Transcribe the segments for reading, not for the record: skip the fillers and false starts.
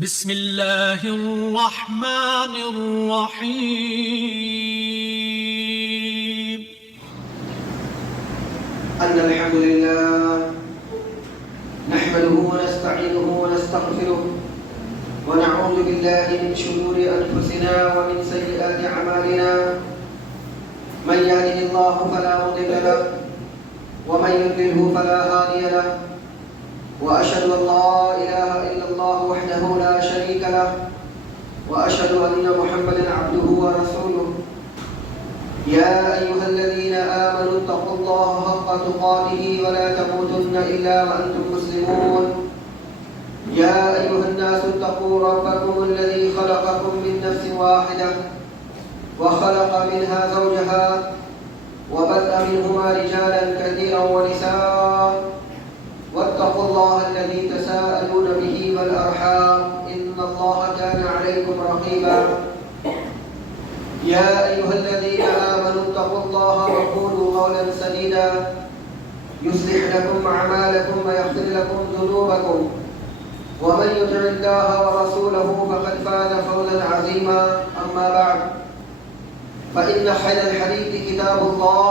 بسم الله الرحمن الرحيم. أن الحمد لله نحمده ونستعينه ونستغفره ونعوذ بالله من شرور أنفسنا ومن سيئات أعمالنا. من يهده الله فلا مضل له ومن يضلله فلا هادي له، وأشهد أن لا إله إلا الله وحده لا شريك له، وأشهد أن محمدا عبده ورسوله. يا أيها الذين آمنوا اتقوا الله حق تقاته ولا تموتن إلا وأنتم مسلمون. يا أيها الناس اتقوا ربكم الذي خلقكم من نفس واحدة وخلق منها زوجها وبث منهما رجالا كثيرا ونساء، واتقوا الله الذي تساءلون به والأرحام إن الله كان عليكم رقيبا. يا أيها الذين آمنوا اتقوا الله وقولوا قولا سديدا يصلح لكم أعمالكم ويغفر لكم ذنوبكم، ومن يطع الله ورسوله فقد فاز فوزا عظيما. أما بعد، فإن خير الحديث كتاب الله،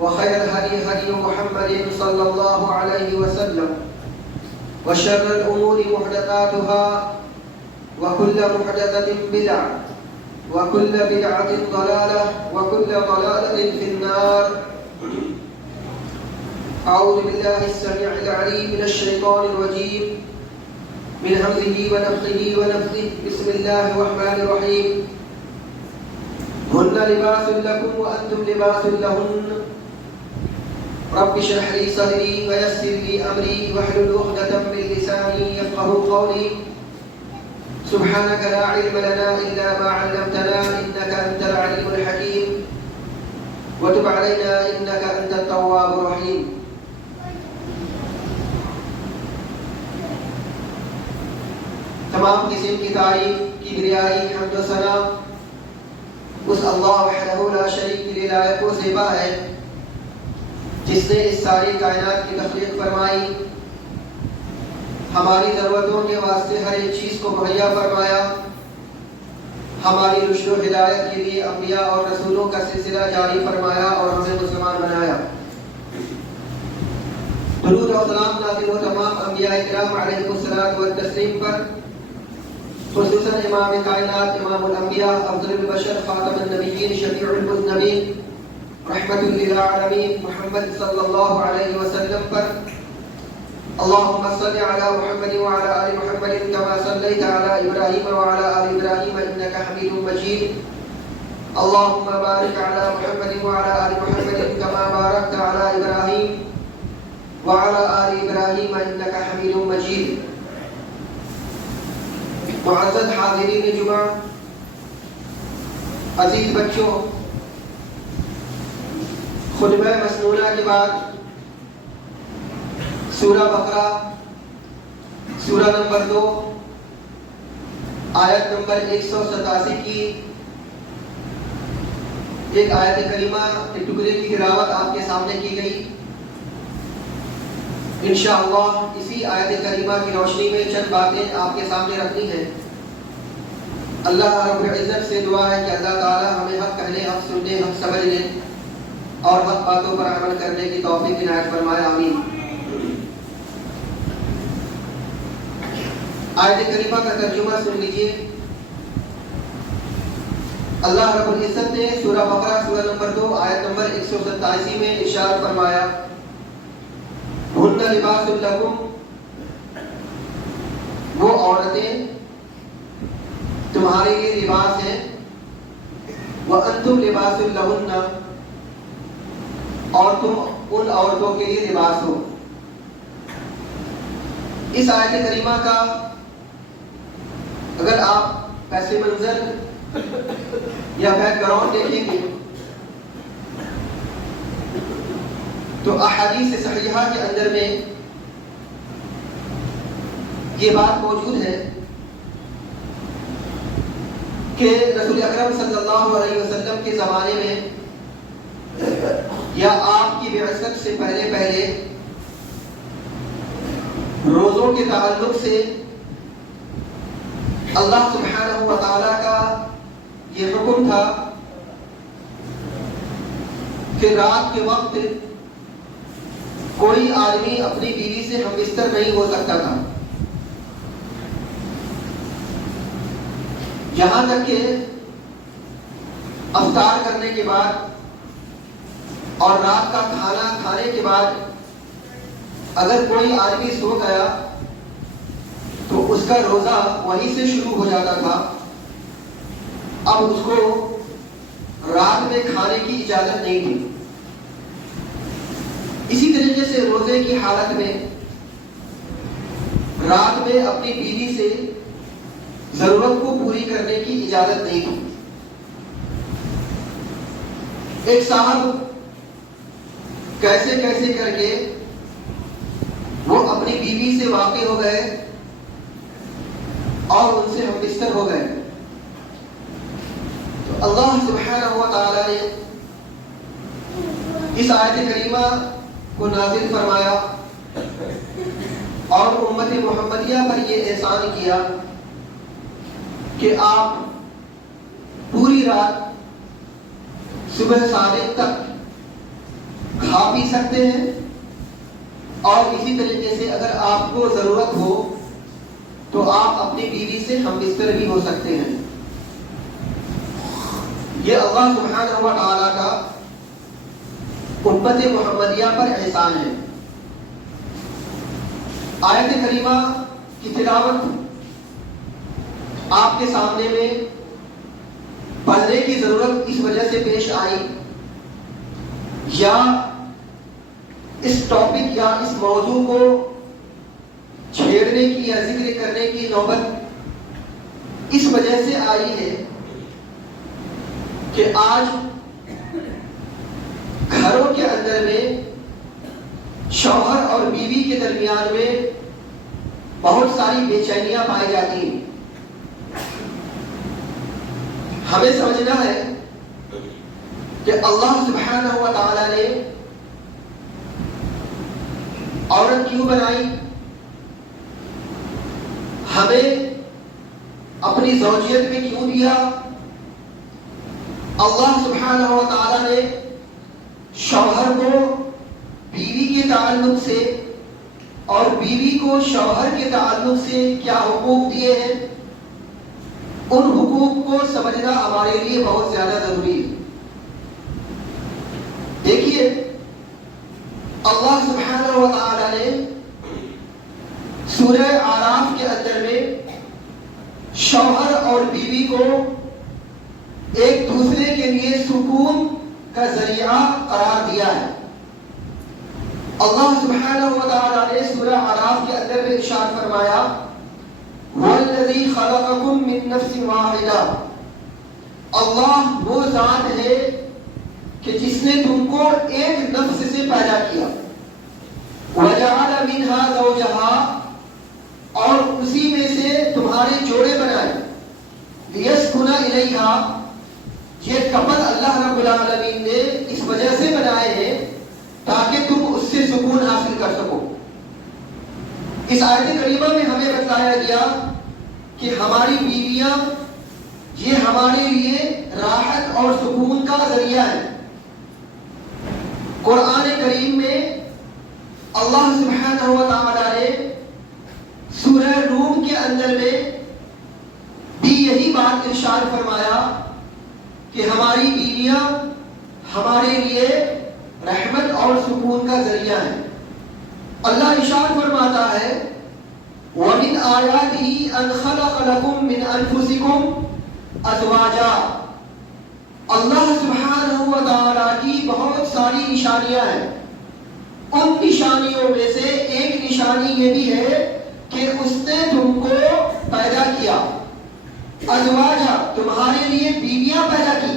وخير الهدي هدي محمد صلى الله عليه وسلم، وشر الأمور محدثاتها، وكل محدثة بدعة، وكل بدعة ضلالة، وكل ضلالة في النار. أعوذ بالله السميع العليم من الشيطان الرجيم، من همزه ونفخه ونفثه. بسم الله الرحمن الرحيم. هن لباس لكم وأنتم لباس لهن. رب اشرح لي صدري ويسر لي أمري واحلل عقدة من لساني يفقهوا قولي. سبحانك لا علم لنا إلا ما علمتنا إنك أنت العليم الحكيم، وتب علينا إنك أنت التواب الرحيم. تمام قسم کی تعریف، کبریائی، حمد و ثنا اس اللہ وحدہ لا شریک کے لیے لائق و زیبا ہے، جس نے اس ساری کائنات کی تخلیق فرمائی، ہماری ضرورتوں کے واسطے ہر ایک چیز کو مہیا فرمایا، ہماری رشد و ہدایت کے لیے انبیاء اور رسولوں کا سلسلہ جاری فرمایا اور ہمیں مسلمان بنایا۔ درود و سلام نازل ہو تمام انبیاء کرام علیہ الصلوۃ والتسلیم پر، خصوصاً امام کائنات، امام الانبیاء، افضل البشر، خاتم النبیین، شفیع المذنبین، رحمت للعالمین محمد صلی اللہ علیہ وسلم پر۔ اللهم صل على محمد وعلى آل محمد كما صليت على إبراهيم وعلى آل إبراهيم إنك حميد مجيد. اللهم بارك على محمد وعلى آل محمد كما باركت على إبراهيم وعلى آل إبراهيم إنك حميد مجيد. معزز حاضرین جمعہ، عزیز بچوں، خطبہ مسنونہ کے بعد سورہ بقرہ، سورہ نمبر 2، آیت نمبر 187 کی ایک آیت کریمہ کے ٹکڑے کی تلاوت آپ کے سامنے کی گئی۔ انشاءاللہ اسی آیت کریمہ کی روشنی میں چند باتیں آپ کے سامنے رکھنی ہیں۔ اللہ رب العزت سے دعا ہے کہ اللہ تعالی ہمیں حق کہنے، حق سننے، حق سمجھنے اور حق باتوں پر عمل کرنے کی توفیق عنایت فرمائے، آمین۔ آیت کریمہ کا ترجمہ سن لیجیے۔ اللہ رب العزت نے سورہ بقرہ سورہ نمبر 2 آیت نمبر 187 میں ارشاد فرمایا، ہن لباس لکم، وہ عورتیں تمہارے لیے لباس ہیں، وانتم لباس لہن، اور تم ان عورتوں کے لیے لباس ہو۔ اس آیت کریمہ کا اگر آپ پس منظر یا بیک گراؤنڈ دیکھیں گے تو احادیث صحیحہ کے اندر میں یہ بات موجود ہے کہ رسول اکرم صلی اللہ علیہ وسلم کے زمانے میں یا آپ کی بعثت سے پہلے روزوں کے تعلق سے اللہ سبحانہ و تعالیٰ کا یہ حکم تھا کہ رات کے وقت کوئی آدمی اپنی بیوی سے ہم بستر نہیں ہو سکتا تھا، یہاں تک کہ افطار کرنے کے بعد اور رات کا کھانا کھانے کے بعد اگر کوئی آدمی سو گیا تو اس کا روزہ وہیں سے شروع ہو جاتا تھا، اب اس کو رات میں کھانے کی اجازت نہیں تھی۔ اسی طریقے سے روزے کی حالت میں رات میں اپنی بیوی سے ضرورت کو پوری کرنے کی اجازت نہیں تھی۔ ایک صاحب کیسے کیسے کر کے وہ اپنی بیوی سے واقع ہو گئے اور ان سے ہم بستر ہو گئے، تو اللہ سبحانہ و تعالی نے اس آیت کریمہ کو نازل فرمایا اور امت محمدیہ پر یہ احسان کیا کہ آپ پوری رات صبح صادق تک کھا پی سکتے ہیں، اور اسی طریقے سے اگر آپ کو ضرورت ہو تو آپ اپنی بیوی سے ہم بستر بھی ہو سکتے ہیں۔ یہ اللہ سبحانہ و تعالیٰ کا امت محمدیہ پر احسان ہے۔ آیت کریمہ کی تلاوت آپ کے سامنے میں پڑھنے کی ضرورت اس وجہ سے پیش آئی، یا اس ٹاپک یا اس موضوع کو چھیڑنے کی یا ذکر کرنے کی نوبت اس وجہ سے آئی ہے کہ آج گھروں کے اندر میں شوہر اور بیوی کے درمیان میں بہت ساری بے چینیاں پائی جاتی ہیں۔ ہمیں سمجھنا ہے کہ اللہ سبحانہ و تعالی نے عورت کیوں بنائی، ہمیں اپنی زوجیت میں کیوں دیا۔ اللہ سبحانہ و تعالی نے شوہر کو بیوی کے تعلق سے اور بیوی کو شوہر کے تعلق سے کیا حقوق دیے ہیں، ان حقوق کو سمجھنا ہمارے لیے بہت زیادہ ضروری ہے۔ دیکھیے اللہ سبحانہ و تعالی نے سورہ اعراف کے اندر میں شوہر اور بیوی کو ایک دوسرے کے لیے سکون کا ذریعہ قرار دیا ہے۔ اللہ سبحانہ و تعالی نے سورہ اعراف کے اندر میں ارشاد فرمایا وَالَّذِي خَلَقَكُم مِّن نَّفْسٍ وَاحِدَةٍ، اللہ وہ ذات ہے کہ جس نے تم کو ایک نفس سے پیدا کیا، وَجَعَلَ مِنْهَا زَوْجَهَا، اور اسی میں سے تمہارے جوڑے بنائے، لِيَسْكُنَ إِلَيْهَا، یہ کپل اللہ رب العالمین نے اس وجہ سے بنائے ہیں تاکہ تم اس سے سکون حاصل کر سکو۔ اس آیت کریمہ میں ہمیں بتایا گیا کہ ہماری بیویاں یہ ہمارے لیے راحت اور سکون کا ذریعہ ہے۔ قرآن کریم میں اللہ سبحانہ و تعالی نے سورہ روم کے اندر میں بھی یہی بات ارشاد فرمایا کہ ہماری بیویاں ہمارے لیے رحمت اور سکون کا ذریعہ ہے۔ اللہ ارشاد فرماتا ہے وَمِنْ آيَاتِهِ أَنْ خَلَقَ لَكُم مِّنْ أَنفُسِكُمْ أَزْوَاجًا، اللہ سبحانہ و تعالیٰ کی بہت ساری نشانیاں ہیں، ان نشانیوں میں سے ایک نشانی یہ بھی ہے کہ اس نے تم کو پیدا کیا، ازواجا تمہارے لیے بیویاں پیدا کی،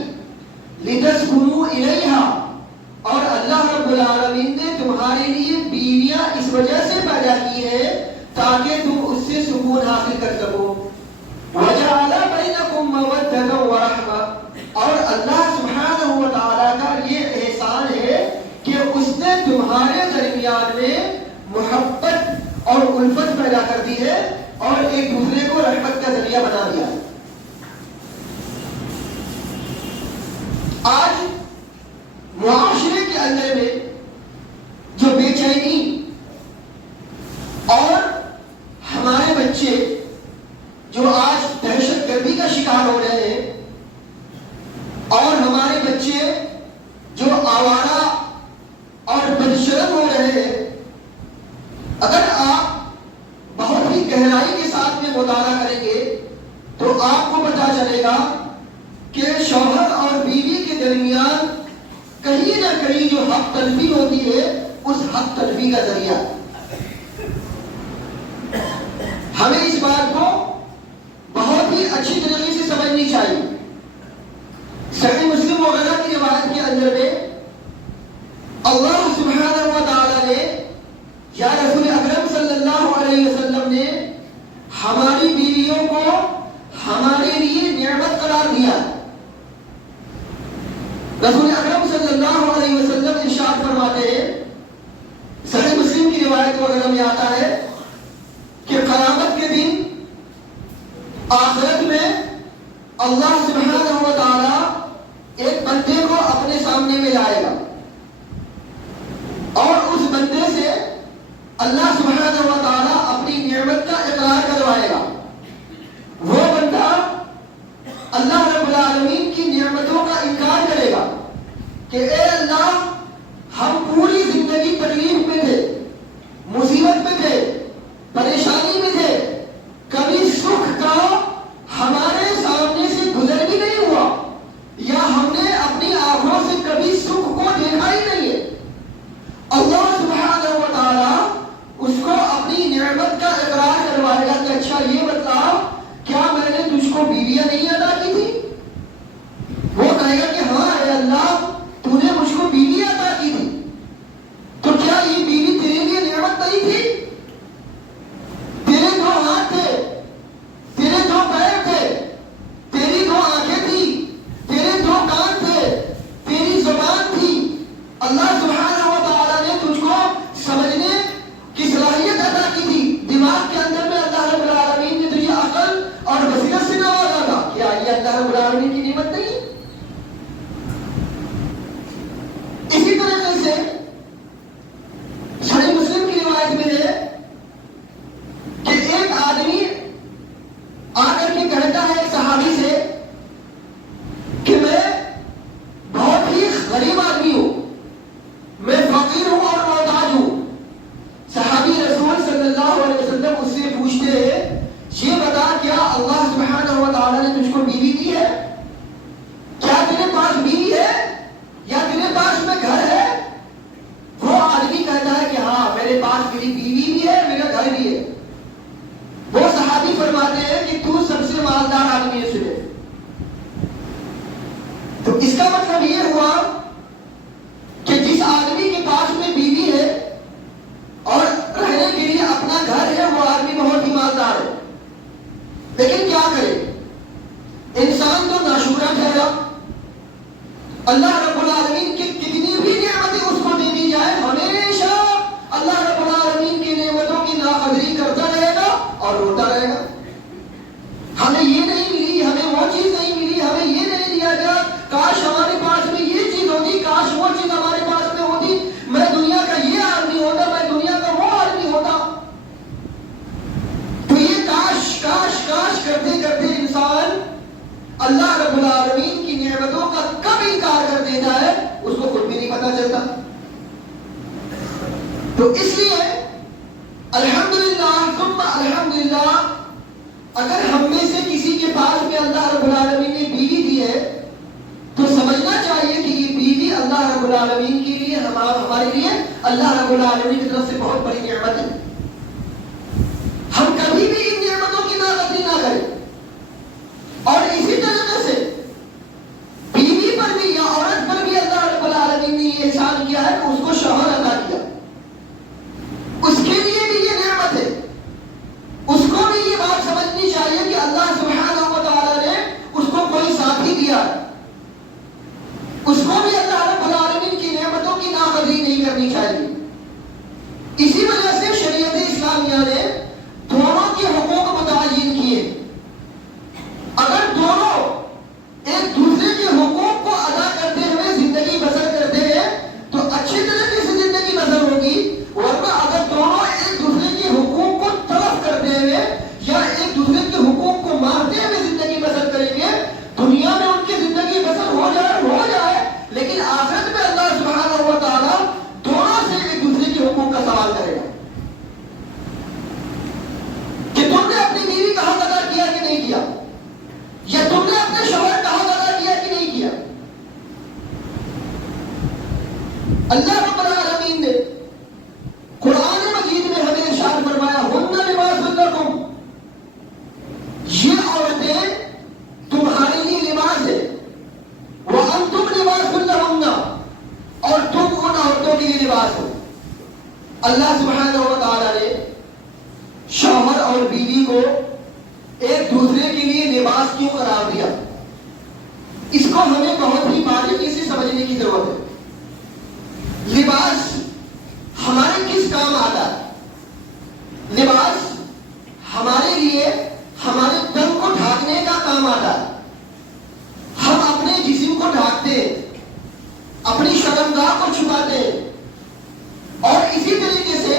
لِتَسْكُنُوا إِلَيْهَا، اور اللہ رب العالمین نے تمہارے لیے بیویاں اس وجہ سے پیدا کی ہیں تاکہ تم اس سے سکون حاصل کر سکو۔ وَجَعَلَ بَيْنَكُم مَّوَدَّةً وَرَحْمَةً، اور اللہ سبحانہ و تعالیٰ کا یہ احسان ہے کہ اس نے تمہارے درمیان میں محبت اور الفت پیدا کر دی ہے اور ایک دوسرے کو رحمت کا ذریعہ بنا دیا۔ کا شکار ہو رہے ہیں اور ہمارے بچے جو آوارہ اور بدشرم ہو رہے ہیں، اگر آپ بہت ہی گہرائی کے ساتھ میں مطالعہ کریں گے تو آپ کو پتا چلے گا کہ شوہر اور بیوی کے درمیان کہیں نہ کہیں جو حق تلفی ہوتی ہے اس حق تلفی کا ذریعہ ہمیں اس بات کو بہت ہی اچھی طریقے سے سمجھنی چاہیے۔ صحیح مسلم وغیرہ کی روایت کے اندر میں اللہ سبحانہ و تعالی نے یا رسول اکرم صلی اللہ علیہ وسلم نے ہماری بیویوں کو ہمارے لیے نعمت قرار دیا۔ رسول اکرم صلی اللہ علیہ وسلم ارشاد فرماتے ہیں، صحیح مسلم کی روایت وغیرہ میں آتا ہے کہ قیامت کے دن آخرت میں اللہ سبحانہ و تعالی ایک بندے کو اپنے سامنے میں لائے گا اور اس بندے سے اللہ سبحانہ و تعالی اپنی نعمت کا اقرار کروائے گا۔ وہ بندہ اللہ رب العالمین کی نعمتوں کا انکار کرے گا کہ اے اللہ، ہم پوری زندگی تکلیف میں تھے، مصیبت میں تھے، پریشانی میں تھے، کبھی سکھ کا ہمارے سامنے سے گزر بھی نہیں ہوا یا ہم نے اپنی آنکھوں سے کبھی سکھ کو دیکھا ہی نہیں ہے۔ اللہ سبحانہ و تعالی اس کو اپنی نعمت کا اقرار کروائے گا کہ اچھا یہ بتاؤ، کیا میں نے تجھ کو بیویاں نہیں ادا کی تھی؟ وہ کہے گا کہ ہاں اے اللہ، تو نے مجھ کو بیوی عطا کی تھی، تو کیا یہ بیوی تیرے لیے نعمت نہیں تھی؟ تیرے دو ہاتھ تھے، تیرے دو پیر تھے، تیری دو آنکھیں تھی، تیرے دو کان تھے، تیری زبان تھی۔ اللہ سبحانہ و تعالیٰ نے تجھ کو سمجھنے کی صلاحیت عطا کی تھی، دماغ کے اندر میں اللہ رب العالمین نے تجھے عقل اور بصیرت سے نوازا تھا۔ کیا یہ اللہ رب العالمین کی نعمت نہیں ہے؟ اسی طریقے سے صحیح مسلم کی روایت میں ہے کہ ایک آدمی آ کر کے کہتا ہے ایک صحابی سے کہ میں بہت ہی غریب آدمی ہوں، میں فقیر ہوں اور محتاج ہوں۔ صحابی رسول صلی اللہ علیہ وسلم اس سے پوچھتے ہیں، یہ بتا کیا اللہ سبحانہ و تعالیٰ نے تجھ کو بیوی دی ہے؟ کیا تیرے پاس بیوی ہے یا تیرے پاس میں گھر ہے؟ وہ آدمی کہتا ہے کہ ہاں، میرے پاس میری بیوی بھی ہے، میرا گھر بھی ہے۔ وہ صحابی فرماتے ہیں کہ تو سب سے مالدار آدمی ہے سنے۔ تو اس کا مطلب یہ ہوا کہ جس آدمی کے پاس میں بیوی ہے اور رہنے کے لیے اپنا گھر ہے، وہ آدمی بہت ہی مالدار ہے۔ لیکن کیا کرے، انسان تو ناشکرا ٹھہرا۔ اللہ رب العالمین کی کتنی بھی نعمتیں اس کو دے دی جائے، ہمیشہ اللہ رب العالمین کی نعمتوں کی ناقدری کرتا رہے گا اور روتا رہے گا۔ ہمیں یہ نہیں ملی، ہمیں وہ چیز نہیں ملی، ہمیں یہ نہیں دیا گیا، کاش ہمارے پاس میں یہ چیز ہوتی، کاش وہ چیز ہمارے پاس میں ہوتی، میں دنیا کا یہ آدمی ہوتا، میں دنیا کا وہ آدمی ہوتا۔ تو یہ کاش کاش کاش کرتے کرتے انسان اللہ رب العالمین کی نعمتوں کا کب انکار کر دیتا ہے، اس کو خود بھی نہیں پتا چلتا۔ تو اس لیے الحمدللہ ثم الحمدللہ، اگر ہم میں سے کسی کے پاس میں اللہ رب العالمین نے بیوی دی ہے تو سمجھنا چاہیے کہ یہ بیوی اللہ رب العالمین کے لیے، ہمارے لیے اللہ رب العالمین کی طرف سے بہت بڑی نعمت ہے۔ ہم کبھی بھی ان نعمتوں کی ناقدری نہ کریں۔ اور اسی طریقے سے بیوی پر بھی یا عورت پر بھی اللہ رب العالمین نے یہ احسان کیا ہے کہ اس کو شوہر عطا کیا، اس کے لیے بھی یہ نعمت ہے۔ اس کو بھی یہ بات سمجھنی چاہیے کہ اللہ سبحانہ و تعالی نے اس کو کوئی ساتھی دیا ہے، اس کو بھی اللہ رب العالمین کی نعمتوں کی ناقدری نہیں کرنی چاہیے۔ اسی وجہ سے شریعت اسلامیہ نے دونوں کے حقوق متعین کیے۔ اگر دونوں ایک دوسرے کے حقوق کو ادا کرتے ہوئے زندگی بسر کرتے ہیں تو اچھی طریقے سے زندگی بسر ہوگی، ورنہ اگر دونوں ایک دوسرے کے حقوق کو تلف کرتے ہوئے یا ایک دوسرے کے حقوق کو مارتے ہوئے زندگی بسر کریں اللہ سبحانہ و تعالیٰ نے شوہر اور بیوی کو ایک دوسرے کے لیے لباس کیوں قرار دیا؟ اس کو ہمیں بہت ہی باریکی سے سمجھنے کی ضرورت ہے۔ لباس ہمارے کس کام آتا ہے؟ لباس ہمارے لیے ہمارے تن کو ڈھانکنے کا کام آتا ہے۔ ہم اپنے جسم کو ڈھانکتے ہیں، اپنی شرمگاہ کو چھپاتے ہیں، اور اسی طریقے سے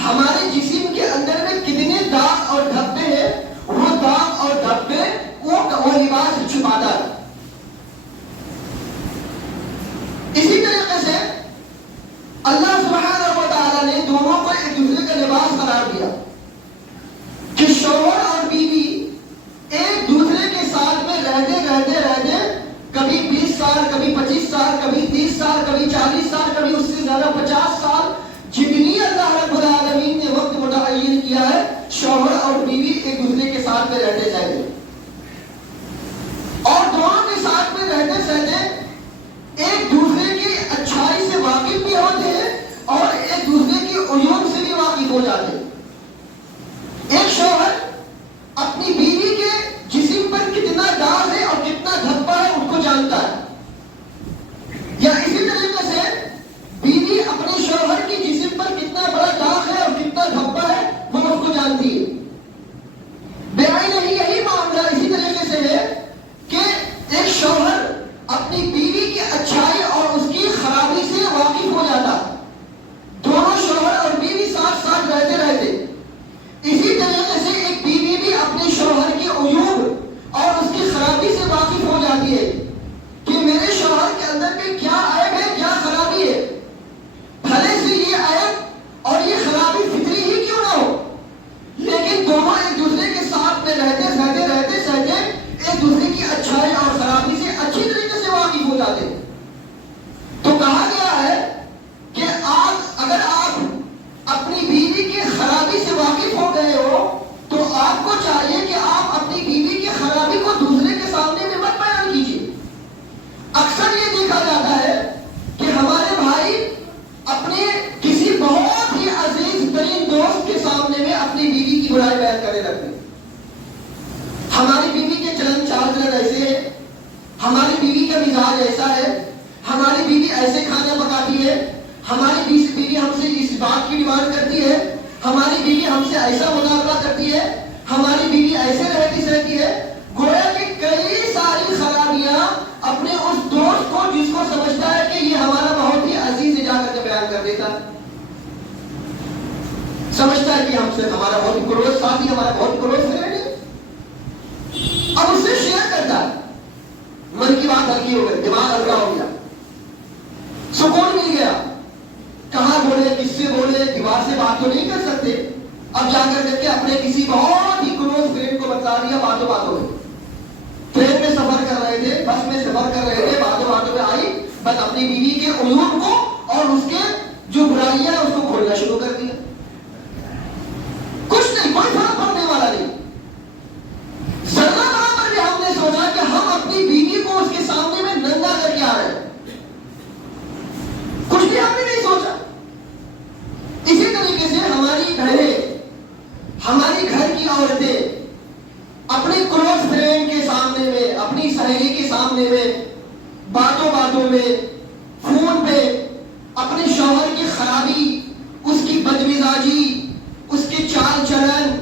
ہمارے جسم کے اندر میں کتنے داغ اور دھبے ہیں، وہ داغ اور دھبے وہ لباس چھپاتا ہے۔ اسی طریقے سے اللہ سبحانہ و تعالیٰ نے دونوں کو ایک دوسرے کا لباس قرار دیا کہ شوہر اور بیوی ایک دوسرے کے ساتھ میں رہتے کبھی 20 سال، کبھی 25 سال، کبھی 30 سال، کبھی 40 سال، کبھی اس سے زیادہ 50 سال، جتنی اللہ رب العالمین نے وقت متعین کیا ہے، شوہر اور بیوی ایک دوسرے کے ساتھ میں رہتے جائیں گے، اور دونوں کے ساتھ میں رہتے ایک دوسرے کی اچھائی سے واقف بھی ہوتے ہیں اور ایک دوسرے کی عیوب سے بھی واقف ہو جاتے ہیں۔ ایک شوہر اپنی بیوی کے جسم پر کتنا داغ ہے اور کتنا دھبا ہے اس کو جانتا ہے، یا اسی طریقے سے بیوی اپنے شوہر کی جسم پر کتنا بڑا داغ ہے اور کتنا دھبا ہے وہ اس کو جانتی ہے۔ بیائی نہیں یہی معاملہ اسی طریقے سے ہے کہ ایک شوہر اپنی بیوی کی اچھائی اور اس کی خرابی سے واقف ہو جاتا ہے، دونوں شوہر اور بیوی ساتھ ساتھ رہتے۔ اسی طریقے سے ایک بیوی بھی اپنے شوہر کی عیوب اور اس کی خرابی سے واقف ہو جاتی ہے کہ میرے شوہر کے اندر میں کیا عیب ہے، کیا خرابی ہے، بھلے سے یہ عیب اور یہ خرابی فطری ہی کیوں نہ ہو، لیکن دونوں ایک دوسرے کے ساتھ میں رہتے ایک دوسرے کی اچھائی اور خرابی سے اچھی طریقے سے واقف ہو جاتے۔ تو کہا گیا ہے کہ اگر آپ اپنی بیوی کی خرابی سے واقف ہو گئے ہو تو آپ کو چاہیے کہ آپ اپنی بیوی کی خرابی کو دوسرے کے سامنے میں مت بیان کیجیے۔ اکثر یہ دیکھا جاتا ہے کہ ہمارے بھائی اپنے کسی بہت ہی عزیز ترین دوست کے سامنے میں اپنی بیوی کی برائی بیان کرنے لگتے ہیں۔ ہماری بیوی کے چلن چال ایسے ہے، ہماری بیوی کا مزاج ایسا ہے، ہماری بیوی ایسے کھانا پکاتی ہے، ہماری بیوی ہم سے اس بات کی ڈیمانڈ کرتی ہے، ہماری بیوی ہم سے ایسا مطالبہ کرتی ہے، ہماری بیوی ایسے رہتی ہے، گویا کہ کئی ساری خرابیاں اپنے اس دوست کو جس کو سمجھتا ہے کہ یہ ہمارا بہت ہی عزیز ہے جا کر کے بیان کر دیتا، سمجھتا ہے کہ ہم سے ہمارا بہت ہی کلوز ساتھی، ہمارا بہت کلوز فرینڈ ہے، اب اس سے شیئر کرتا ہے، من کی بات ہلکی ہو گئی، دماغ ہلکا ہو گیا، سکون مل گیا، کہاں بولے، کس سے بولے، دیوار سے بات تو نہیں کر سکتے، اب جا کر کے اپنے کسی بہت ہی کلوز فرینڈ کو بتا دیا، باتوں میں ٹرین میں سفر کر رہے تھے، بس میں سفر کر رہے تھے، باتوں میں آئی بس اپنی بیوی کے عیوب کو اور اس کے جو برائیاں اس کو کھولنا شروع کر دیا، کچھ نہیں، کوئی فرق پڑنے والا نہیں، ذرہ برابر بھی ہم نے سوچا کہ ہم اپنی بیوی کو اس کے سامنے میں ننگا کر کے آ رہے ہیں، کچھ بھی ہم نے نہیں سوچا۔ اسی طریقے سے ہماری بہنیں، ہماری گھر کی عورتیں اپنے کلوز فرینڈ کے سامنے میں، اپنی سہیلی کے سامنے میں، باتوں میں، فون پہ اپنے شوہر کی خرابی، اس کی بدمزاجی، اس کے چال چلن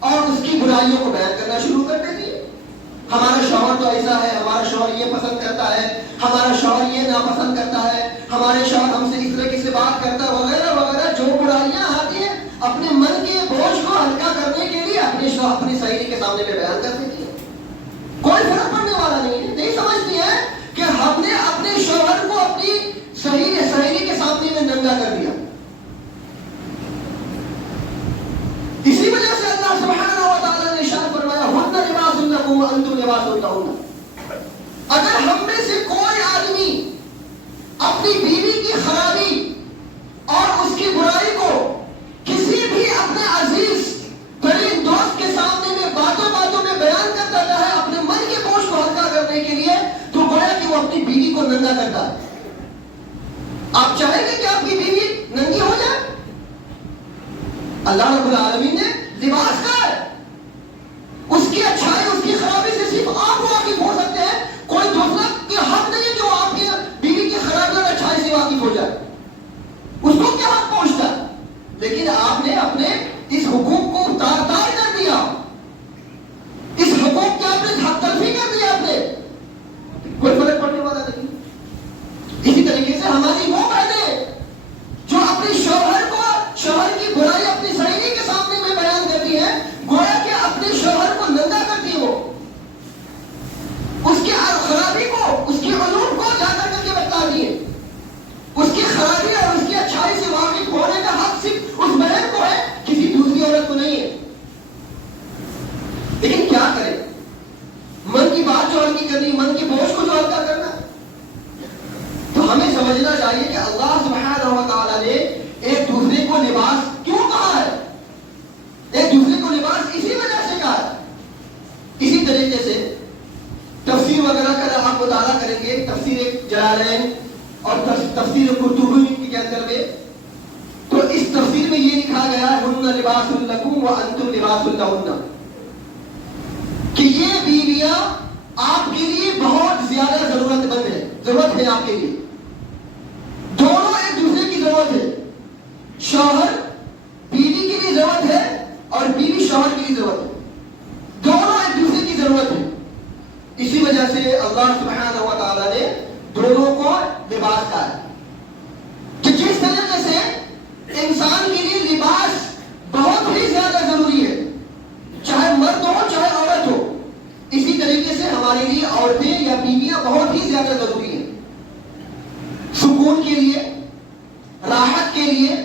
اور اس کی برائیوں کو بیان کرنا شروع کر دیتی ہے۔ ہمارا شوہر تو ایسا ہے، ہمارا شوہر یہ پسند کرتا ہے، ہمارا شوہر یہ ناپسند کرتا ہے، ہمارے شوہر ہم سے اس طرح سے بات کرتا ہے، وغیرہ وغیرہ، جو برائیاں آتی ہیں اپنے من کے بوجھ کو ہلکا کرنے کے لیے اپنی سہیلی کے سامنے میں بیان کر دیتی ہے۔ کوئی فرق پڑنے والا نہیں سمجھتی ہے کہ ہم نے اپنے شوہر کو اپنی سہیلی کے سامنے میں ننگا کر دیا۔ اسی وجہ سے اللہ سبحانہ و تعالیٰ نے ارشاد فرمایا ہن لباس لکم وانتم لباس لہن۔ اگر ہم میں سے کوئی آدمی اپنی بیوی کی خرابی اور اس کی برائی کو کسی بھی اپنے عزیز ترین دوست کے سامنے میں باتوں میں بیان کرتا ہے اپنے من کے بوجھ کو ہلکا کرنے کے لیے، تو گویا کہ وہ اپنی بیوی کو ننگا کرتا ہے۔ آپ چاہیں گے کہ آپ کی بیوی ننگی ہو جائے؟ اللہ رب العالمین نے لباس کا ہے. اس کی اچھائی اس کی خرابی سے صرف آپ واقف ہو سکتے ہیں. کوئی دوسرا کے حق نہیں ہے کہ وہ آپ کی بیوی کی خرابی اور اچھائی سے واقف ہو جائے. اس کو کیا حق پہنچتا ہے؟ لیکن آپ نے اپنے اس حقوق کو تار کر دیا. اس حقوق کے آپ نے حق تلفی کر دیا. آپ نے کوئی فرق پڑنے والا نہیں. اسی طریقے سے ہماری وہ بہنیں جو اپنے شوہر کی برائی اپنی سہیلی کے سامنے میں بیان کرتی ہیں، گویا کہ اپنے شوہر کو ننگا کرتی ہو، اس کی خرابی کو، اس کی علوم کو جا کر کے بتلا دیے. اس کی خرابی اور اس کی اچھائی سے واقف ہونے کا حق صرف اس بہن کو ہے، کسی دوسری عورت کو نہیں ہے. لیکن کیا کرے؟ من کی بات جو ہلکی کرنی، من کی بوجھ کو جو ہلکا کرنا. تو ہمیں سمجھنا چاہیے کہ اللہ سبحانہ و تعالیٰ نے ایک دوسرے کو لباس کیوں کہا ہے؟ ایک دوسرے کو لباس اسی وجہ سے کہا ہے. اسی طریقے سے تفسیر وغیرہ کا آپ مطالعہ کریں گے، تفسیر جلالین اور تفسیر قرطبی کے اندر میں، تو اس تفسیر میں یہ لکھا گیا ہے ہن لباس لکم وانتم لباس لہن، کہ یہ بیویاں آپ کے لیے بہت زیادہ ضرورت مند ہے، ضرورت ہے آپ کے لیے. دونوں ایک دوسرے کی ضرورت ہے. شوہر بیوی کے لیے ضرورت ہے اور بیوی شوہر کے لیے ضرورت ہے. دونوں ایک دوسرے کی ضرورت ہے. اسی وجہ سے اللہ سبحانہ و تعالیٰ نے دونوں کو لباس کہا ہے. کہ جس طریقے سے انسان کے لیے لباس بہت ہی زیادہ ضروری ہے، چاہے مرد ہو چاہے عورت ہو، اسی طریقے سے ہمارے لیے عورتیں یا بیویاں بہت ہی زیادہ ضروری ہیں. سکون کے لیے، راحت کے لیے.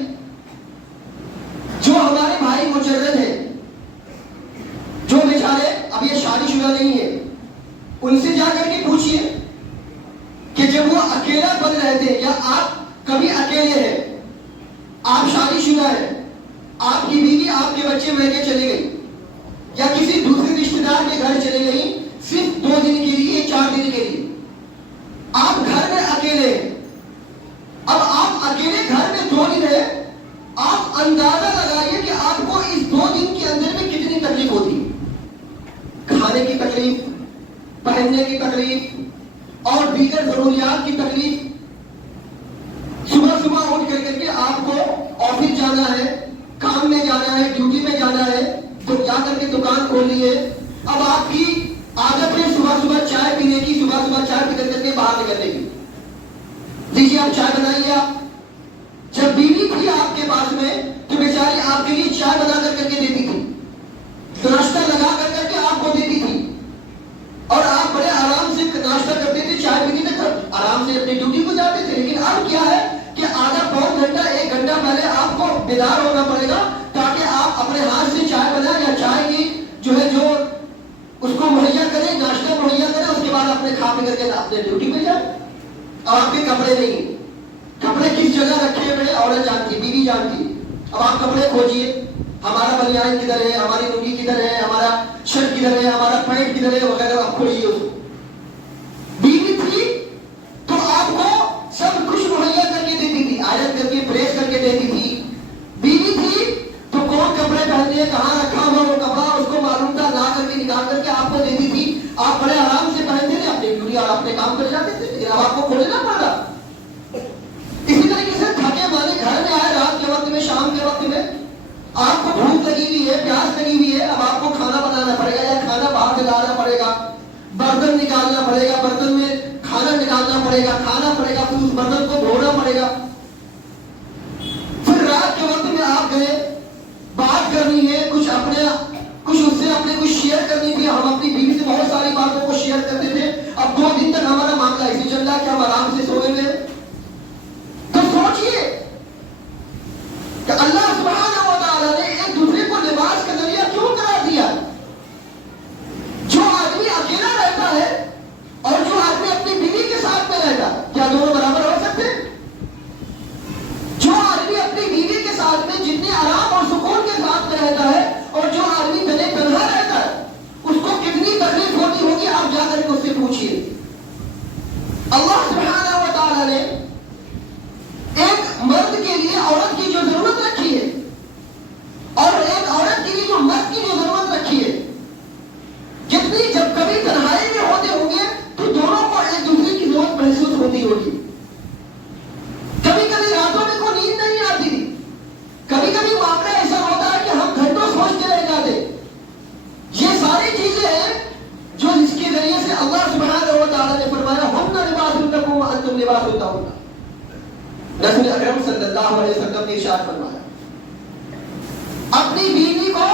جو ہمارے بھائی مجرد ہیں، جو بیچارے اب یہ شادی شدہ نہیں ہے، ان سے جا کر کے پوچھئے کہ جب وہ اکیلا بن رہے تھے یا آپ کبھی اکیلے ہیں، آپ شادی شدہ ہیں، آپ کی بیوی آپ کے بچے لے کے چلی گئی یا کسی دوسرے رشتہ دار کے گھر چلے گئی صرف 2 دن کے لیے 4 دن کے لیے، آپ گھر میں اکیلے ہیں. اب آپ اکیلے گھر میں 2 دن ہیں، آپ اندازہ لگائیے کہ آپ کو اس 2 دن کے اندر میں کتنی تکلیف ہوتی ہے. کھانے کی تکلیف، پہننے کی تکلیف اور دیگر ضروریات کی تکلیف. صبح اٹھ کر کے آپ کو آفس جانا ہے، کام میں جانا ہے، ڈیوٹی میں جانا ہے، تو جا کر کے دکان کھولنی ہے. اب آپ کی عادت ہے صبح چائے پینے کی، صبح چائے پی کر کے باہر نکلنے کی. دیجیے آپ چائے بنائیے. آپ جب بیوی تھی آپ کے پاس میں تو بیچاری آپ کے لیے چائے بنا کر کے دیتی تھی، ناشتہ لگا کر کے آپ کو دیتی تھی، اور آپ بڑے آرام سے ناشتہ کرتے تھے، چائے پیتے تھے، آرام سے اپنی ڈیوٹی کو جاتے تھے. لیکن اب کیا ہے کہ آدھا پون گھنٹہ 1 گھنٹہ پہلے آپ کو بیدار ہونا پڑے گا تاکہ آپ اپنے ہاتھ سے چائے بنائیں یا چائے کی جو اس کو مہیا کریں، ناشتہ مہیا کریں، اس کے بعد اپنے کھا پی کر کے اپنے ڈیوٹی پہ جائیں. اب آپ کے کپڑے نہیں، کپڑے کس جگہ رکھے ہوئے عورت جانتی، بیوی جانتی. اب آپ کپڑے کھوجیے، ہمارا بنیان کدھر ہے، ہماری لنگی کدھر ہے، ہمارا شرٹ کدھر ہے، ہمارا پینٹ کدھر ہے وغیرہ. آپ کھولیے اس کو. بیوی تھی تو آپ کو سب کچھ مہیا کر کے دیتی تھی، آئرن کر کے پریس کر کے دیتی تھی. بیوی تھی تو کون کپڑے پہننے، کہاں رکھا ہوا وہ کپڑا اس کو معلوم تھا، لا کر کے نکال کر کے آپ کو دیتی تھی. آپ بڑے آرام سے پہنتے تھے، اپنی ڈیوٹی اور اپنے کام کر جاتے تھے. لیکن اب آپ کو کھولنا پڑ رہا. اسی طریقے سے تھکے مارے گھر میں آئے رات کے وقت میں، شام کے وقت میں، آپ کو بھوک لگی ہوئی ہے، پیاس لگی ہوئی ہے. اب آپ کو کھانا بنانا پڑے گا یا کھانا باہر سے لانا پڑے گا، برتن نکالنا پڑے گا، برتن میں کھانا نکالنا پڑے گا، کھانا پڑے گا، پھر اس برتن کو دھونا پڑے گا. پھر رات کے وقت میں آپ گئے، بات کرنی ہے، کچھ اس سے اپنے کچھ شیئر کرنی تھی. ہم اپنی بیوی سے بہت ساری باتوں کو شیئر کرتے تھے. اب 2 دن تک ہمارا معاملہ ایسے چل رہا ہے کہ ہم آرام سے سوئے ہوئے. تو سوچئے کہ اللہ سبحانہ و تعالیٰ نے ایک دوسرے کو لباس کا ذریعہ کیوں قرار دیا. جو آدمی اکیلا رہتا ہے اور جو آدمی اپنی بیوی کے ساتھ میں رہتا، کیا دونوں برابر ہو سکتے؟ جو آدمی اپنی بیوی کے ساتھ میں جتنے آرام تعالیٰ نے فرمایا ہم لباس لکم وانتم لباس لہن. رسول اکرم صلی اللہ علیہ وسلم نے ارشاد فرمایا اپنی بیوی کو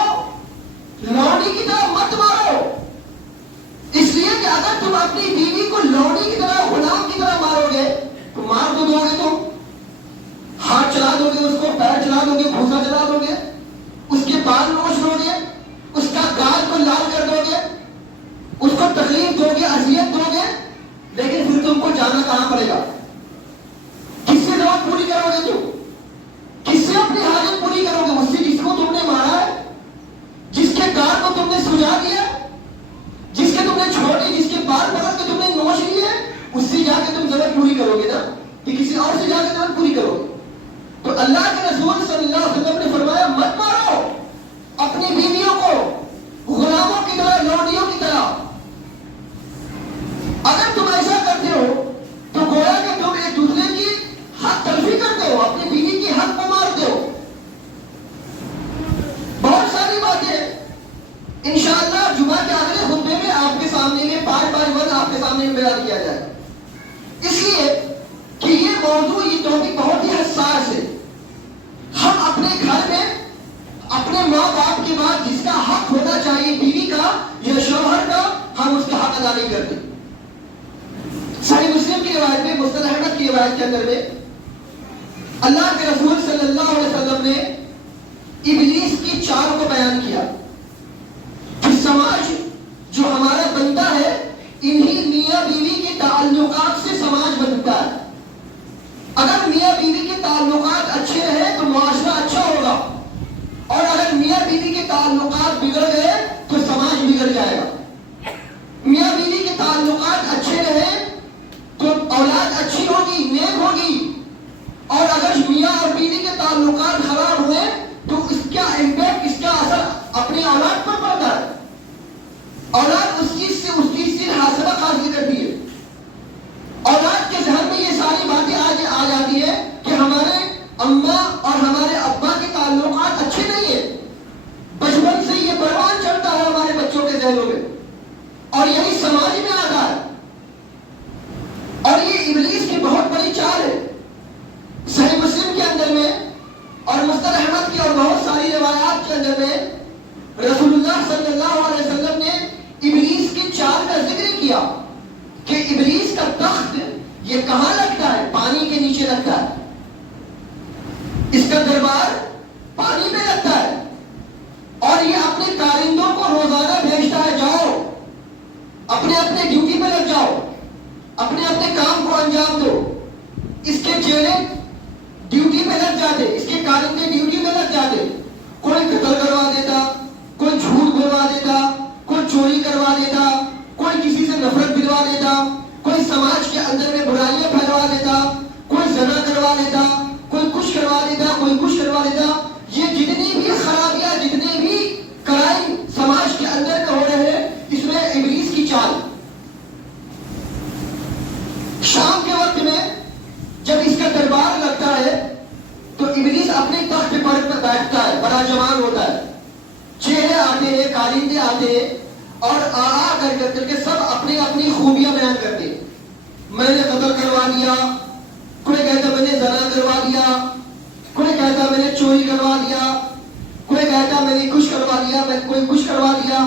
لونڈی کی طرح مت مارو، اس لیے کہ اگر تم اپنی بیوی کو لونڈی کی طرح غلام کی طرح مارو گے تو مار تو دو گے، تم ہاتھ چلا دو گے، اس کو پیر چلا دو گے، بھوسا چلا دو گے، اس کے بال نوچ دو گے، اس کا گال کو لال کر دو گے، اس کو تکلیف دو گے، اذیت دو گے، لیکن پھر تم کو جانا کہاں پڑے گا؟ کس سے ضرورت پوری کرو گے؟ تم کس سے اپنی حاجت پوری کرو گے؟ اس سے جس کو تم نے مارا ہے، جس کے گال کو تم نے سجا دیا، جس کے تم نے چھوڑی، جس کے بال پکڑ کے تم نے نوچ لیے، اس سے جا کے تم ضرورت پوری کرو گے نا، کہ کسی اور سے جا کے ضرورت پوری کرو گے؟ تو اللہ کے رسول صلی اللہ علیہ وسلم نے فرمایا مت مارو اپنی بیویوں کو غلاموں کی طرح، لونڈیوں کی طرح. اگر تم ایسا کرتے ہو تو گویا کہ تم ایک دوسرے کی حق تلفی کرتے ہو، اپنی بیوی کی حق کو مارتے ہو. بہت ساری باتیں انشاءاللہ جمعہ کے اگلے خطبے میں آپ کے سامنے میں 5 آپ کے سامنے میں بیان کیا جائے، اس لیے کہ یہ موضوع، یہ ٹاپک بہت ہی حساس ہے. ہم اپنے گھر میں اپنے ماں باپ کے بعد جس کا حق ہونا چاہیے بیوی کا یا شوہر کا، ہم اس کا حق ادا نہیں کرتے. صحیح مسلم کی روایت میں، مسند احمد کی روایت کے اندر میں اللہ کے رسول صلی اللہ علیہ وسلم نے ابلیس کی چال کو بیان کیا کہ سماج جو ہمارا بنتا ہے انہی میاں بیوی کے تعلقات سے سماج بنتا ہے. اگر میاں بیوی کے تعلقات اچھے رہے تو معاشرہ اچھا ہوگا، اور اگر میاں بیوی کے تعلقات بگڑ گئے تو سماج بگڑ جائے گا. میاں بیوی کے تعلقات اچھے رہے تو اولاد اچھی ہوگی، نیک ہوگی، اور اگر میاں اور بیوی کے تعلقات خراب ہوئے تو اس کا امپیکٹ، اس کا اثر اپنی اولاد پر پڑتا ہے. اولاد اس چیز سے حاصلہ حاصل کرتی ہے. اولاد کے ذہن میں یہ ساری باتیں آ جاتی ہے کہ ہمارے اماں اور ہمارے ابا کے تعلقات اچھے نہیں ہیں. بچپن سے یہ پروان چڑھتا ہے ہمارے بچوں کے ذہنوں میں، اور یہی سماج میں آتا ہے، اور یہ ابلیس کی بہت بڑی چال ہے. صحیح مسلم کے اندر میں اور مسند احمد کی اور بہت ساری روایات کے اندر میں رسول اللہ صلی اللہ علیہ وسلم نے ابلیس کی چال کا ذکر کیا کہ ابلیس کا تخت یہ کہاں لگتا ہے؟ پانی کے نیچے لگتا ہے. اس کا دربار پانی میں لگتا ہے، اور یہ اپنے کارندوں کو روزانہ بھیجتا ہے، جاؤ اپنے اپنے ڈیوٹی پہ لگ جاؤ، اپنے اپنے کام کو انجام دو. اس کے چیلے ڈیوٹی پہ لگ جاتے، اس کے کارندے ڈیوٹی پہ لگ جاتے. کوئی قتل کروا دیتا، کوئی جھوٹ بولوا دیتا، کوئی چوری کروا دیتا، کوئی کسی سے نفرت دلوا دیتا، کوئی سماج کے اندر میں برائیاں پھیلوا دیتا، کوئی زنا کروا دیتا، کوئی کچھ کروا دیتا، کوئی کچھ کروا دیتا. یہ جتنی بھی خرابیاں، جتنے بھی کرائم سماج کے اندر میں ہو رہے ہیں، اس میں ابلیس کی چال. شام کے وقت میں جب اس کا دربار لگتا ہے تو ابلیس اپنے تخت پر بیٹھتا ہے، بڑا جوان ہوتا ہے. چہرے آتے ہیں، کارندے آتے ہیں، اور کر کے سب اپنی اپنی خوبیاں بیان کرتے ہیں. میں نے قتل کروا دیا، کوئی کہتا میں نے زنا کروا دیا، کوئی کہتا میں نے چوری کروا دیا، کوئی کہتا میں نے کچھ کروا دیا، میں کوئی کچھ کروا دیا.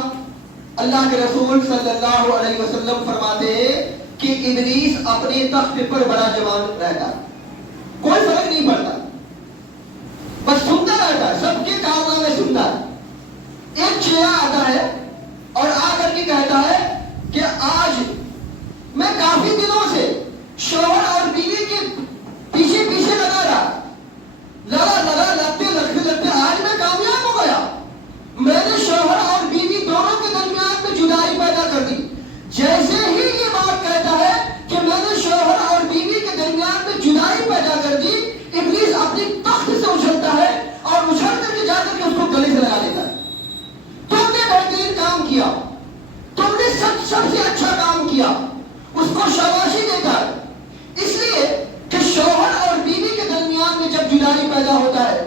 اللہ کے رسول صلی اللہ علیہ وسلم فرماتے ہیں کہ ابلیس اپنے تخت پر بڑا جوان رہتا ہے، کوئی فرق نہیں پڑتا، بس سنتا رہتا ہے، سب کے کارنامے سنتا ہے. ایک چہرہ آتا ہے اور آ کر کے کہتا ہے کہ آج میں کافی دنوں سے شوہر اور بیوی کے پیچھے پیچھے لگا لگتے آج میں کامیاب ہو گیا. میں نے شوہر اور بیوی دونوں کے درمیان میں جدائی پیدا کر دی. جیسے ہی یہ بات کہتا ہے کہ میں نے شوہر اور بیوی کے درمیان میں جدائی پیدا کر دی، ابلیس اپنی تخت سے اچھلتا ہے اور اچھل کر کے جا کر کے اس کو گلے سے لگا دیتا ہے. تم نے بہترین کام کیا، تم نے سب سے اچھا کام کیا، اس کو شاباشی دیتا ہے. اس لیے کہ شوہر اور بیوی کے درمیان میں جب جدائی پیدا ہوتا ہے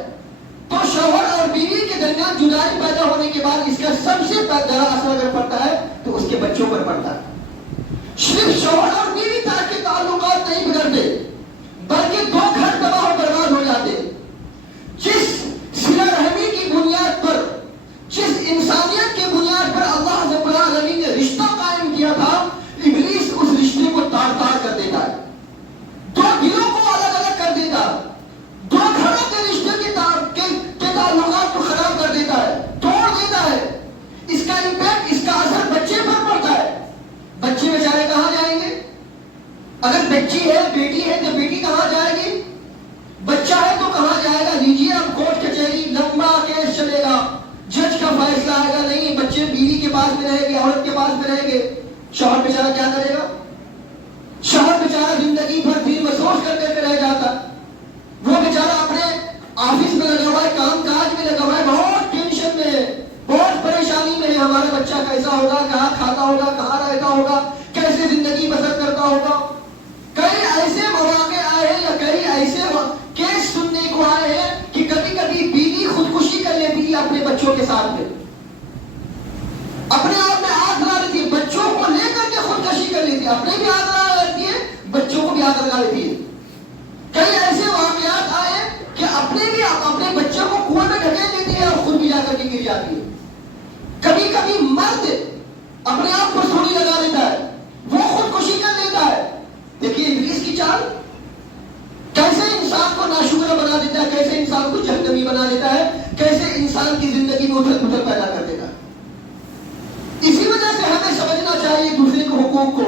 تو شوہر اور بیوی کے درمیان جدائی پیدا ہونے کے بعد اس کا سب سے بڑا اثر اگر پڑتا ہے تو اس کے بچوں پر پڑتا ہے. صرف شوہر اگر بچی ہے بیٹی ہے تو بیٹی کہاں جائے گی؟ بچہ ہے تو کہاں جائے گا؟ لیجیے اب کورٹ کچہری لمبا کیس چلے گا، جج کا فیصلہ آئے گا، نہیں بچے بیوی کے پاس میں رہیں گے، عورت کے پاس میں رہیں گے، شوہر بیچارہ کیا کرے گا؟ شوہر بیچارہ زندگی بھر دل مسوس کر کے رہ جاتا ہے، وہ بیچارہ اپنے آفس میں لگا ہوا ہے، کام کاج میں لگا ہوا ہے، بہت ٹینشن میں ہے، بہت پریشانی میں ہے، ہمارا بچہ کیسا ہوگا، کہاں کھاتا ہوگا، کہاں رہتا ہوگا، کیسے زندگی بسر کرتا ہوگا۔ کئی ایسے مواقع آئے ہیں یا کئی ایسے کیس سننے کو آئے ہیں کہ کبھی کبھی بیوی خودکشی کر لیتی ہے اپنے بچوں کے ساتھ میں، اپنے آپ میں آگ لگا لیتی ہے، بچوں کو لے کر کے خودکشی کر لیتی ہے، اپنے بھی آگ لگا لیتی ہے، بچوں کو بھی آگ لگا لیتی ہے۔ کئی ایسے واقعات آئے کہ اپنے بچوں کو کنویں میں ڈھکیل دیتی ہے اور خود بھی جا کر کے گر جاتی ہے۔ کبھی کبھی مرد اپنے آپ کو سولی لگا لیتا ہے، وہ خودکشی کر لیتا ہے۔ دیکھیے ابلیس کی چال کیسے انسان کو ناشکرا بنا دیتا ہے، کیسے انسان کو جہنمی بنا دیتا ہے، کیسے انسان کی زندگی میں اتھل پتھل پیدا کر دیتا ہے۔ اسی وجہ سے ہمیں سمجھنا چاہیے ایک دوسرے کے حقوق کو۔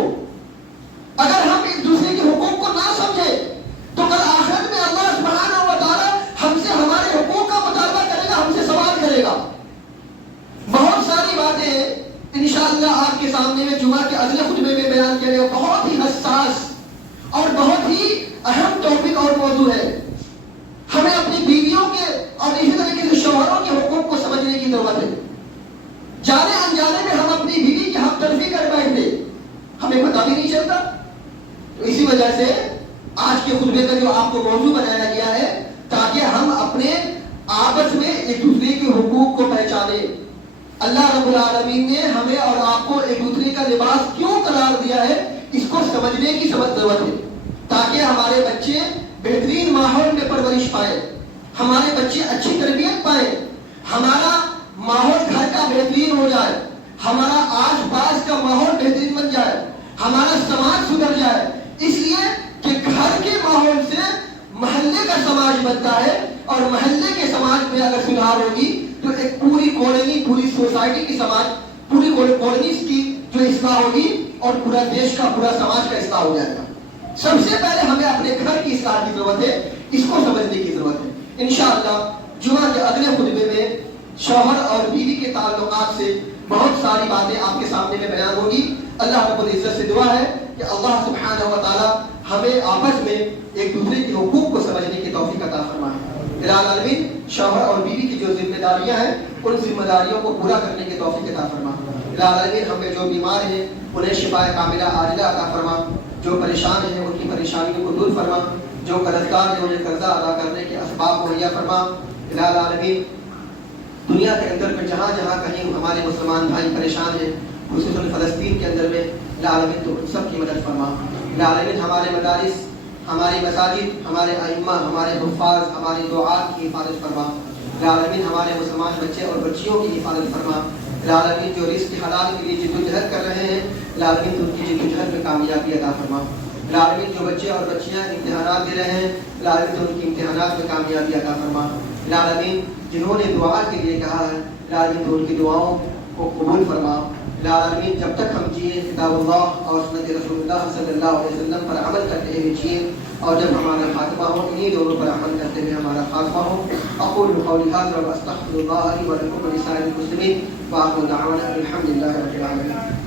اگر ہم ایک دوسرے کے حقوق کو نہ سمجھے تو کل آخرت میں اللہ سبحانہ و تعالی ہم سے ہمارے حقوق کا مطالبہ کرے گا، ہم سے سوال کرے گا۔ بہت ساری باتیں انشاءاللہ آپ کے سامنے میں جمعہ کے اگلے خطبے میں بیان کیا گیا، بہت ہی حساس اور بہت ہی اہم ٹاپک اور موضوع ہے۔ ہمیں اپنی بیویوں کے اور اسی طریقے سے شوہروں کے حقوق کو سمجھنے کی ضرورت ہے۔ جانے انجانے میں ہم اپنی بیوی کی حق تلفی کر بیٹھتے، ہمیں پتہ بھی نہیں چلتا۔ تو اسی وجہ سے آج کے خطبے کا جو آپ کو موضوع بنایا گیا ہے تاکہ ہم اپنے آپس میں ایک دوسرے کے حقوق کو پہچانیں۔ اللہ رب العالمین نے ہمیں اور آپ کو ایک دوسرے کا لباس کیوں قرار دیا ہے، اس کو سمجھنے کی ضرورت ہے تاکہ ہمارے بچے بہترین ماحول میں پرورش پائیں، ہمارے بچے اچھی تربیت پائیں، ہمارا ماحول گھر کا بہترین ہو جائے، ہمارا آس پاس کا ماحول بہترین بن جائے، ہمارا سماج سدھر جائے۔ اس لیے کہ گھر کے ماحول سے محلے کا سماج بنتا ہے، اور محلے کے سماج میں اگر سدھار ہوگی تو ایک پوری کالونی، پوری سوسائٹی کی سماج، پوری کالونیز کی جو اصلاح ہوگی اور پورا دیش کا، پورا سماج کا اصلاح ہو جائے گا۔ سب سے پہلے ہمیں اپنے گھر کی اصلاح کی ضرورت ہے، اس کو سمجھنے کی ضرورت ہے۔ انشاءاللہ جمعہ کے اگلے خطبے میں شوہر اور بیوی کے تعلقات سے بہت ساری باتیں آپ کے سامنے میں بیان ہوگی۔ اللہ رب العزت سے دعا ہے کہ اللہ سبحانہ و تعالی ہمیں آپس میں ایک دوسرے کے حقوق کو سمجھنے کی توفیق عطا فرمائے۔ الہ العالمین شوہر اور بیوی کی جو ذمہ داریاں ہیں ان ذمہ داریوں کو پورا کرنے کی توفیق عطا فرما۔ الہ العالمین ہم میں جو بیمار ہیں انہیں شفا کاملہ عاجلہ عطا فرما، جو پریشان ہیں ان کی پریشانیوں کو دور فرما، جو قرضدار ہیں انہیں قرضہ ادا کرنے کے اسباب مہیا فرما۔ الہ العالمین دنیا کے اندر میں جہاں جہاں کہیں ہمارے مسلمان بھائی پریشان ہیں، خصوصاً فلسطین کے اندر میں، الہ العالمین تو سب کی مدد فرما۔ الہ العالمین ہمارے مدارس، ہماری مساجد، ہمارے ائمہ، ہمارے حفاظ، ہماری دعات کی حفاظت فرما۔ الہ العالمین ہمارے مسلمان بچے اور بچیوں کی حفاظت فرما۔ الہ العالمین جو رزق حلال کے لیے جدوجہد کر رہے ہیں، الہ العالمین ان کی جدوجہد میں کامیابی عطا فرما۔ الہ العالمین جو بچے اور بچیاں امتحانات دے رہے ہیں، الہ العالمین ان کی امتحانات میں کامیابی عطا فرما۔ الہ العالمین جنہوں نے دعا کے لیے کہا ہے، الہ العالمین ان کی دعاؤں کو قبول فرما۔ الہ العالمین جب تک ہم جیے کتاب اللہ اور سنت رسول اللہ صلی اللہ علیہ وسلم پر عمل کرتے ہوئے جیے، اور جب ہمارا خاتمہ ہو انہی دونوں پر عمل کرتے ہوئے ہمارا خاتمہ ہو۔ اقول قولی ھذا واستغفر اللہ لی ولکم ولسائر المسلمین، وآخر دعوانا الحمد للہ رب العالمین۔